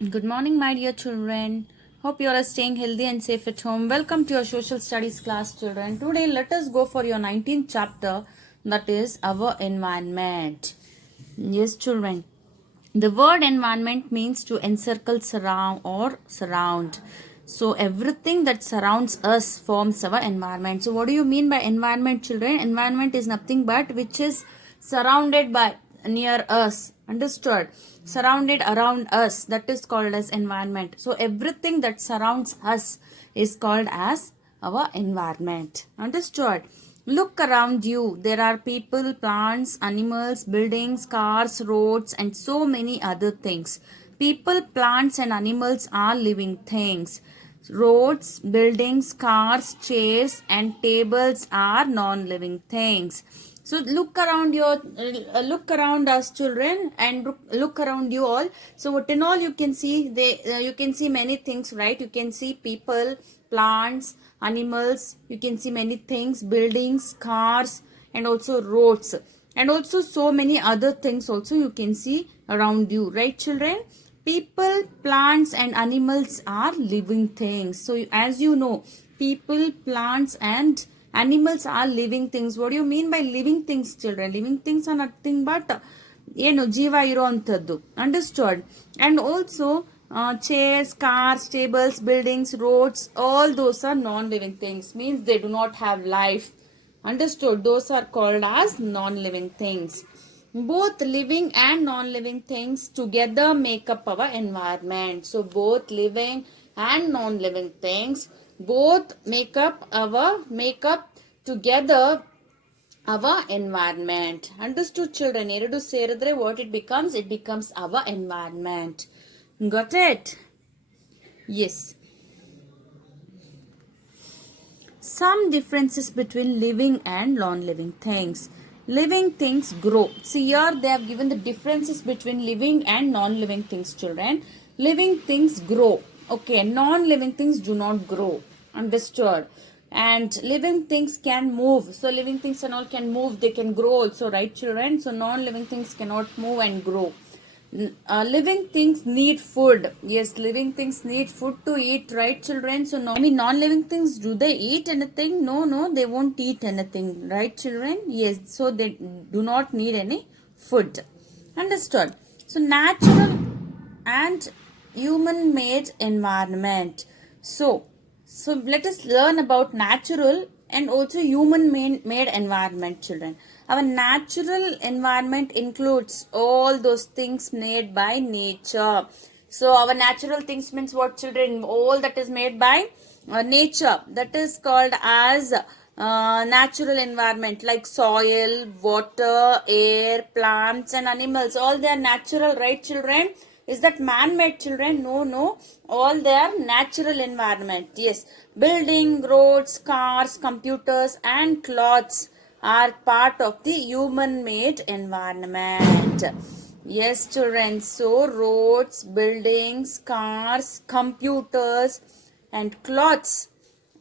Good morning, my dear children. Hope you are staying healthy and safe at home. Welcome to your social studies class, children. Today, let us go for your 19th chapter, that is our environment. Yes, children. The word environment means to encircle, surround, or surround. So, everything that surrounds us forms our environment. So, what do you mean by environment, children? Environment is nothing but which is surrounded by near us. Understood? Surrounded around us. That is called as environment. So, everything that surrounds us is called as our environment. Understood? Look around you. There are people, plants, animals, buildings, cars, roads, and so many other things. People, plants, and animals are living things. Roads, buildings, cars, chairs, and tables are non-living things. So look around us, children, and look around you all. So what in all you can see, you can see many things, right? You can see people, plants, animals. You can see many things, buildings, cars, and also roads, and also so many other things. Also you can see around you, right, children? People, plants, and animals are living things. So as you know, people, plants, and animals are living things. What do you mean by living things, children? Living things are nothing but ಏನು ಜೀವ ಇರೋವಂಥದ್ದು. Understood? And also chairs, cars, tables, buildings, roads, all those are non-living things. Means they do not have life. Understood? Those are called as non-living things. Both living and non-living things together make up our environment. So both living and non-living things both make up together our environment. Understood, children? Eradu seridre what it becomes? It becomes our environment. Got it? Yes. Some differences between living and non-living things. Living things grow. See here they have given the differences between living and non-living things, children. Living things grow. Okay, non-living things do not grow. Understood? And living things can move. So living things and all can move. They can grow also, right, children? So non-living things cannot move and grow. Living things need food. Yes, living things need food to eat, right, children? So no, I mean non-living things, do they eat anything? No, they won't eat anything, right, children? Yes, so they do not need any food. Understood? So natural and human made environment. So let us learn about natural and also human made environment, children. Our natural environment includes all those things made by nature. So our natural things means what, children? All that is made by nature, that is called as natural environment, like soil, water, air, plants, and animals. All they are natural, right, children? Is that man-made, children? No. All their natural environment. Yes. Building, roads, cars, computers, and clothes are part of the human-made environment. Yes, children. So roads, buildings, cars, computers, and clothes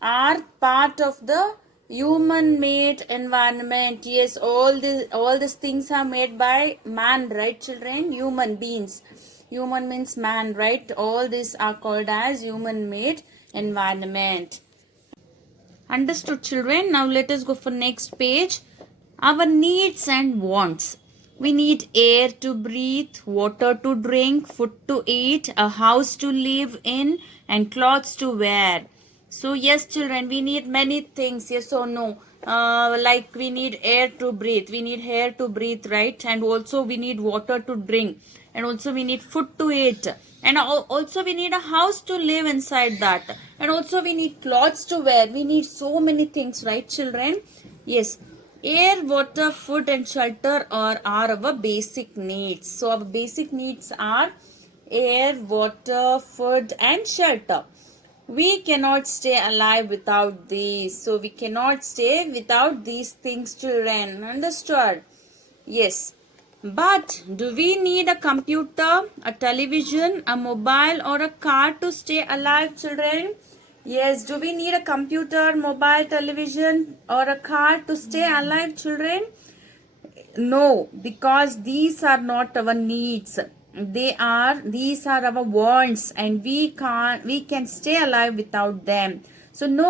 are part of the human made environment. Yes, all these things are made by man, right, children? Human beings. Human means man, right? All these are called as human made environment. Understood, children? Now let us go for next page. Our needs and wants. We need air to breathe, water to drink, food to eat, a house to live in, and clothes to wear. So yes, children, we need many things. Yes or no? Like we need air to breathe. We need air to breathe, right? And also we need water to drink. And also we need food to eat. And also we need a house to live inside that. And also we need clothes to wear. We need so many things, right, children? Yes. Air, water, food, and shelter are our basic needs. So our basic needs are air, water, food, and shelter. We cannot stay alive without these. So we cannot stay without these things, children. Understood? Yes. But do we need a computer, a television, a mobile, or a car to stay alive, children? Yes. Do we need a computer, mobile, television, or a car to stay alive, children? No, because these are not our needs. these are our wants, and we can stay alive without them. So no,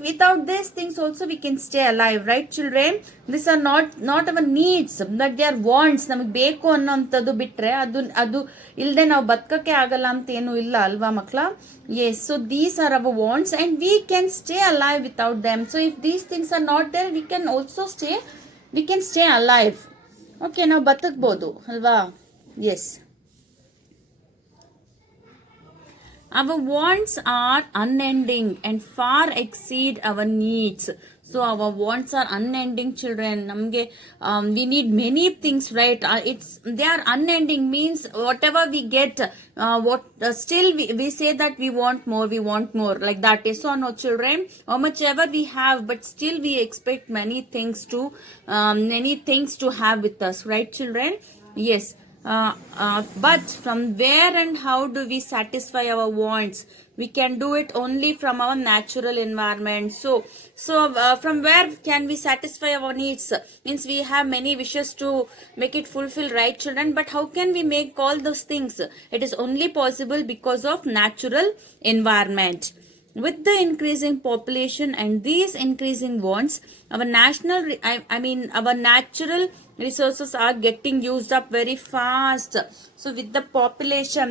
without these things also we can stay alive, right children? These are not our needs, but they are wants. ನಮಗೆ ಬೇಕು ಅನ್ನೋಂಥದ್ದು ಬಿಟ್ರೆ ಅದು ಇಲ್ಲದೆ ನಾವು ಬದುಕಕ್ಕೆ ಆಗಲ್ಲ ಅಂತ ಏನು ಇಲ್ಲ ಅಲ್ವಾ ಮಕ್ಕಳ? Yes, so these are our wants and we can stay alive without them. So if these things are not there, we can stay alive. Okay, ನಾವು ಬದುಕಬಹುದು ಅಲ್ವಾ? Yes. Our wants are unending and far exceed our needs. So our wants are unending, children. Namge we need many things, right? They are unending, means whatever we get, still we say that we want more, like that. Yes or no, children? How much ever we have, but still we expect many things to have with us, right children? Yes. But from where and how do we satisfy our wants? We can do it only from our natural environment. So from where can we satisfy our needs? Means we have many wishes to make it fulfill, right children? But how can we make all those things? It is only possible because of natural environment. With the increasing population and these increasing wants, our natural resources are getting used up very fast. So with the population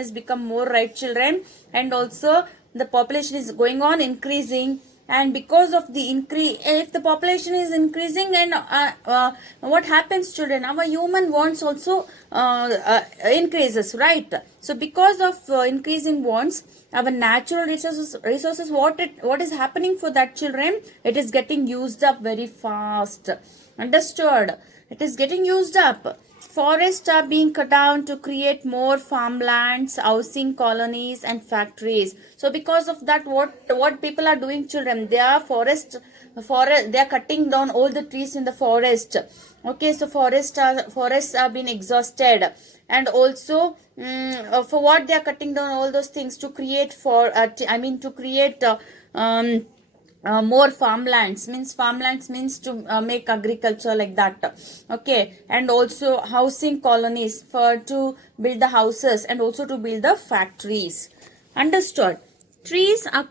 has become more, right children? And also the population is going on increasing, and because of the increase, if the population is increasing, and what happens children? Our human wants also increases, right? So because of increasing wants, our natural resources, what is happening for that children? It is getting used up very fast. Understood? It is getting used up. Forests are being cut down to create more farmlands, housing colonies and factories. So because of that, what people are doing children? They are they are cutting down all the trees in the forest. Okay, so forests are being exhausted, and also for what they are cutting down all those things to create more farmlands, means to make agriculture, like that. Okay, and also housing colonies to build the houses and also to build the factories. Understood? Trees are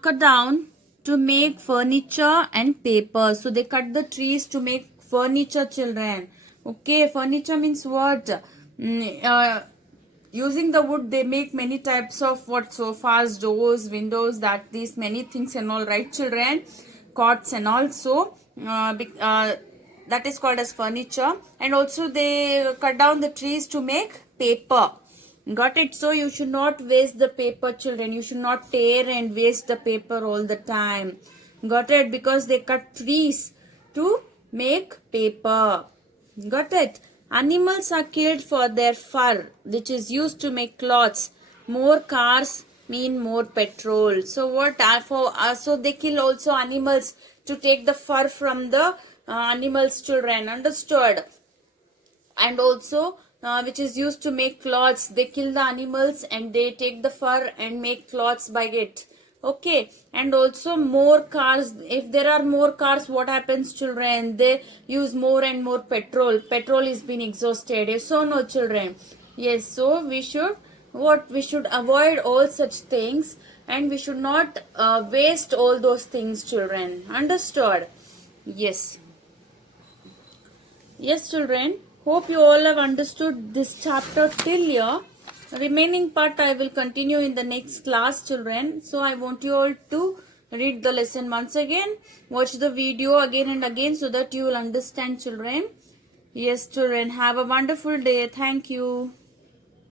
cut down to make furniture and paper. So they cut the trees to make furniture, children. Okay, furniture means what? Using the wood, they make many types of sofas, doors, windows, these many things and all, right children? Cots and also that is called as furniture. And also they cut down the trees to make paper. Got it? So you should not waste the paper, children. You should not tear and waste the paper all the time. Got it? Because they cut trees to make paper. Got it? Animals are killed for their fur, which is used to make cloths. More cars mean more petrol. So so they kill also animals to take the fur from the animals, children. Understood? And also which is used to make cloths. They kill the animals and they take the fur and make cloths by it. Okay, and also more cars. If there are more cars, what happens children? They use more and more petrol is being exhausted. Yes or no children? Yes, so we should avoid all such things, and we should not waste all those things, children. Understood? Yes children, hope you all have understood this chapter till here. Remaining part I will continue in the next class, children. So I want you all to read the lesson once again, watch the video again and again, so that you will understand, children. Yes children, have a wonderful day. Thank you.